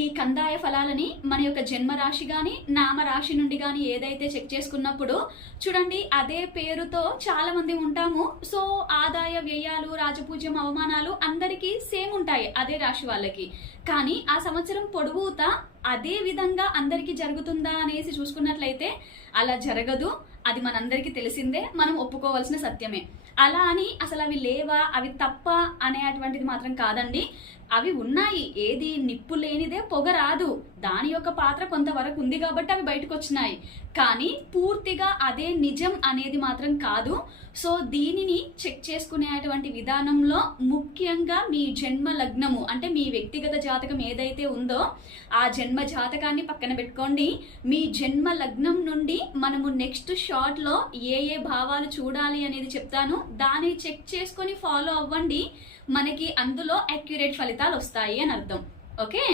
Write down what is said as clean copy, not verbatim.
ఈ కందాయ ఫలాలని మన యొక్క జన్మరాశి కానీ నామరాశి నుండి కానీ ఏదైతే చెక్ చేసుకున్నప్పుడు చూడండి, అదే పేరుతో చాలా మంది ఉంటాము. సో ఆదాయ వ్యయాలు, రాజపూజ్యం, అవమానాలు అందరికీ సేమ్ ఉంటాయి అదే రాశి వాళ్ళకి. కానీ ఆ సంవత్సరం పొడుగుతా అదే విధంగా అందరికీ జరుగుతుందా అనేసి చూసుకున్నట్లయితే అలా జరగదు. అది మనందరికీ తెలిసిందే, మనం ఒప్పుకోవాల్సిన సత్యమే. అలా అని అసలు అవి లేవా, అవి తప్ప అనేటువంటిది మాత్రం కాదండి. అవి ఉన్నాయి. ఏది నిప్పు లేనిదే పొగ రాదు. దాని యొక్క పాత్ర కొంతవరకు ఉంది కాబట్టి అవి బయటకు వచ్చినాయి. కానీ పూర్తిగా అదే నిజం అనేది మాత్రం కాదు. సో దీనిని చెక్ చేసుకునేటువంటి విధానంలో ముఖ్యంగా మీ జన్మ లగ్నము అంటే మీ వ్యక్తిగత జాతకం ఏదైతే ఉందో ఆ జన్మ జాతకాన్ని పక్కన పెట్టుకోండి. మీ జన్మ లగ్నం నుండి మనము నెక్స్ట్ షార్ట్ లో ఏ ఏ భావాలు చూడాలి అనేది చెప్తాను. దాన్ని చెక్ చేసుకొని ఫాలో అవ్వండి. మనకి అందులో అక్యురేట్ ఫలితాలు వస్తాయి అని అర్థం. ఓకే.